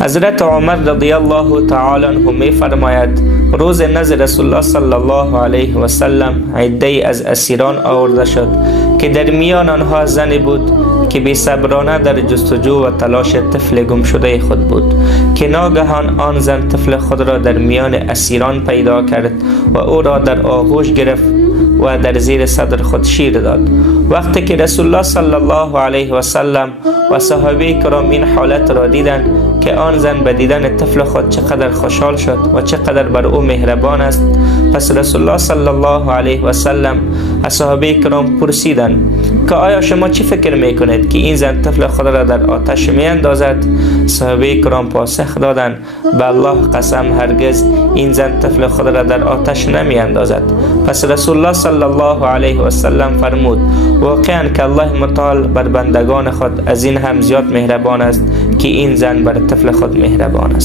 حضرت عمر رضی الله تعالی عنه می فرماید روز نزد رسول الله صلی الله علیه و سلم عده‌ای از اسیران آورده شد که در میان آنها زنی بود که بی صبرانه در جستجو و تلاش طفل گم شده خود بود که ناگهان آن زن طفل خود را در میان اسیران پیدا کرد و او را در آغوش گرفت و در زیر صدر خود شیر داد. وقتی که رسول الله صلی الله علیه و سلم و صحابه کرام این حالت را دیدند که آن زن به دیدن طفل خود چقدر خوشحال شد و چقدر بر او مهربان است، پس رسول الله صلی الله علیه و سلم از صحابه کرام پرسیدند که آیا شما چی فکر میکنید که این زن طفل خود را در آتش می اندازد؟ صحابه کرام پاسخ دادند به الله قسم هرگز این زن طفل خود را در آتش نمی اندازد. پس رسول الله صلی الله علیه و سلم فرمود واقعا که الله متعال بر بندگان خود از این هم زیاد مهربان است که این زن بر طفل خود مهربان است.